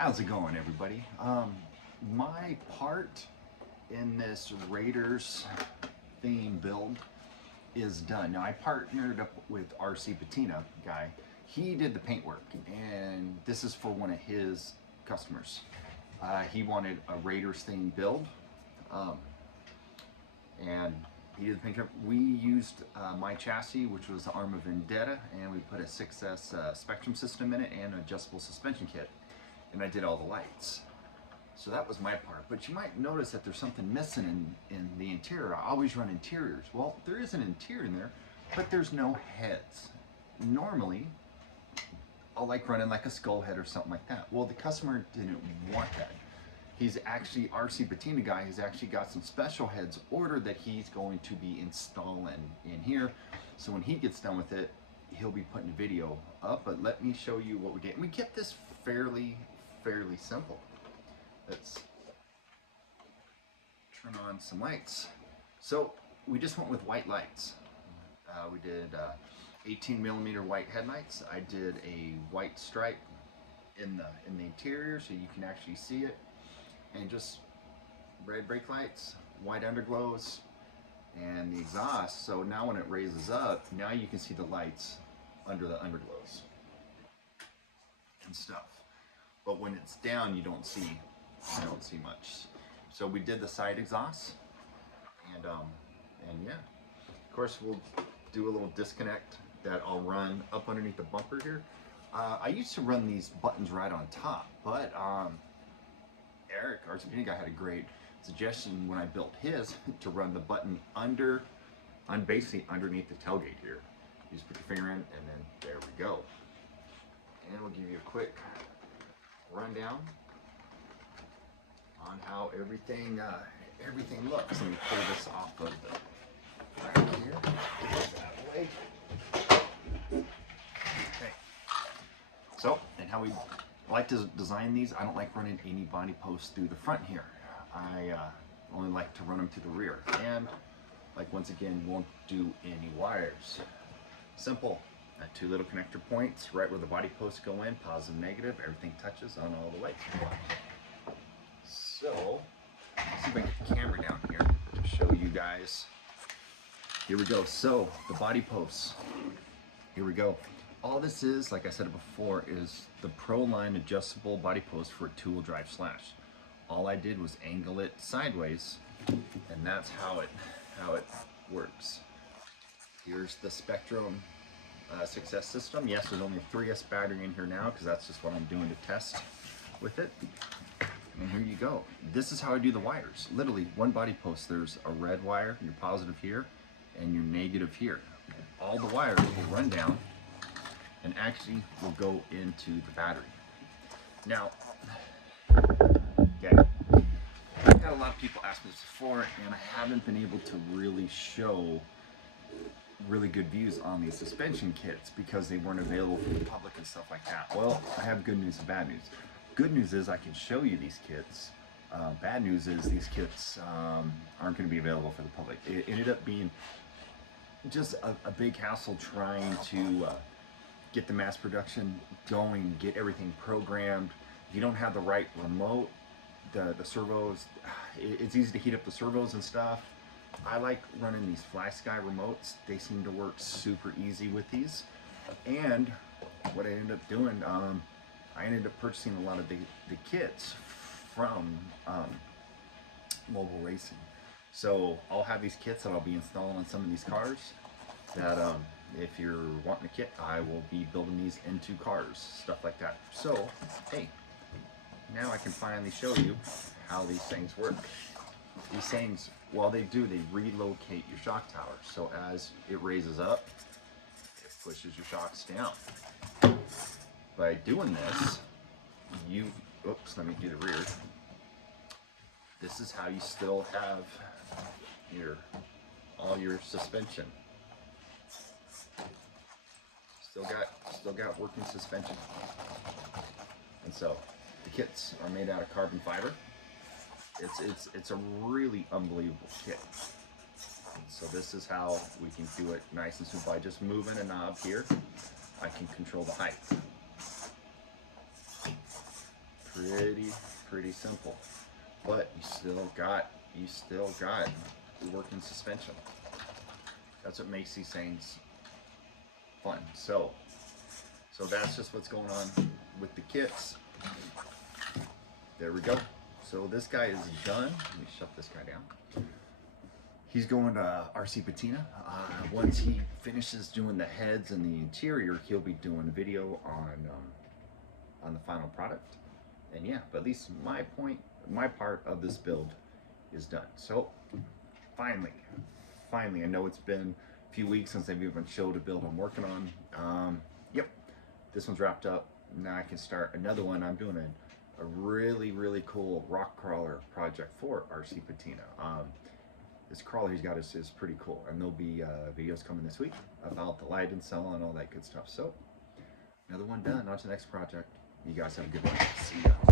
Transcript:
How's it going, everybody? My part in this Raiders theme build is done. Now, I partnered up with RC Patina guy. He did the paintwork, and this is for one of his customers. He wanted a Raiders theme build, um, and he did the paint job. We used my chassis, which was the Arrma Vendetta, and we put a 6S Spektrum system in it and an adjustable suspension kit. And I did all the lights. So that was my part. But you might notice that there's something missing in the interior. I always run interiors. Well, there is an interior in there, but there's no heads. Normally, I'll like running like a skull head or something like that. Well, the customer didn't want that. He's actually, RC Patina guy, he's actually got some special heads ordered that he's going to be installing in here. So when he gets done with it, he'll be putting a video up, but let me show you what we did. And we kept this fairly simple. Let's turn on some lights. So we just went with white lights. We did 18mm white headlights. I did a white stripe in the interior so you can actually see it, and just red brake lights, white underglows, and the exhaust. So now when it raises up, now you can see the lights under the underglows and stuff. But when it's down, you don't see much. So we did the side exhaust, and yeah, of course we'll do a little disconnect that I'll run up underneath the bumper here. I used to run these buttons right on top, but Eric, our Patina guy, had a great suggestion when I built his to run the button basically underneath the tailgate here. You just put your finger in, and then there we go. And we'll give you a quick rundown on how everything looks. Let me pull this off of the rack here. Get that away. Okay. So, and how we like to design these, I don't like running any body posts through the front here. I only like to run them through the rear. And, like, once again, won't do any wires. Simple. Two little connector points right where the body posts go in, positive, negative, everything touches on all the lights. So, let's see if I can get the camera down here to show you guys. Here we go. So, the body posts. Here we go. All this is, like I said before, is the Pro-Line adjustable body post for a two-wheel drive slash. All I did was angle it sideways, and that's how it works. Here's the Spektrum 6S system. Yes, there's only a 3S battery in here now because that's just what I'm doing to test with it. And here you go. This is how I do the wires. Literally, one body post, there's a red wire, your positive here, and your negative here. All the wires will run down and actually will go into the battery. Now, okay, I've had a lot of people ask me this before, and I haven't been able to really show really good views on these suspension kits because they weren't available for the public and stuff like that. Well, I have good news and bad news. Good news is I can show you these kits. Bad news is these kits aren't going to be available for the public. It ended up being just a big hassle trying to get the mass production going, get everything programmed. If you don't have the right remote, the servos, it's easy to heat up the servos and stuff. I like running these FlySky remotes. They seem to work super easy with these. And what I ended up doing, I ended up purchasing a lot of the kits from Mobile Racing. So I'll have these kits that I'll be installing on some of these cars that if you're wanting a kit, I will be building these into cars, stuff like that. So, hey, now I can finally show you how these things work. These things, while they relocate your shock tower. So as it raises up, it pushes your shocks down. By doing this, oops, let me do the rear. This is how you still have all your suspension. Still got working suspension. And so the kits are made out of carbon fiber. It's a really unbelievable kit. And so this is how we can do it nice and simple. By just moving a knob here, I can control the height. pretty simple. But you still got working suspension. That's what makes these things fun. So that's just what's going on with the kits. There we go. So this guy is done. Let me shut this guy down. He's going to RC Patina. Once he finishes doing the heads and the interior, he'll be doing a video on the final product. And yeah, but at least my part of this build is done. So finally, I know it's been a few weeks since I've even showed a build I'm working on. Yep, this one's wrapped up. Now I can start another one. I'm doing a really cool rock crawler project for RC Patina. This crawler he's got is pretty cool, and there'll be videos coming this week about the light and cell and all that good stuff. So another one done. On to the next project. You guys have a good one. See ya.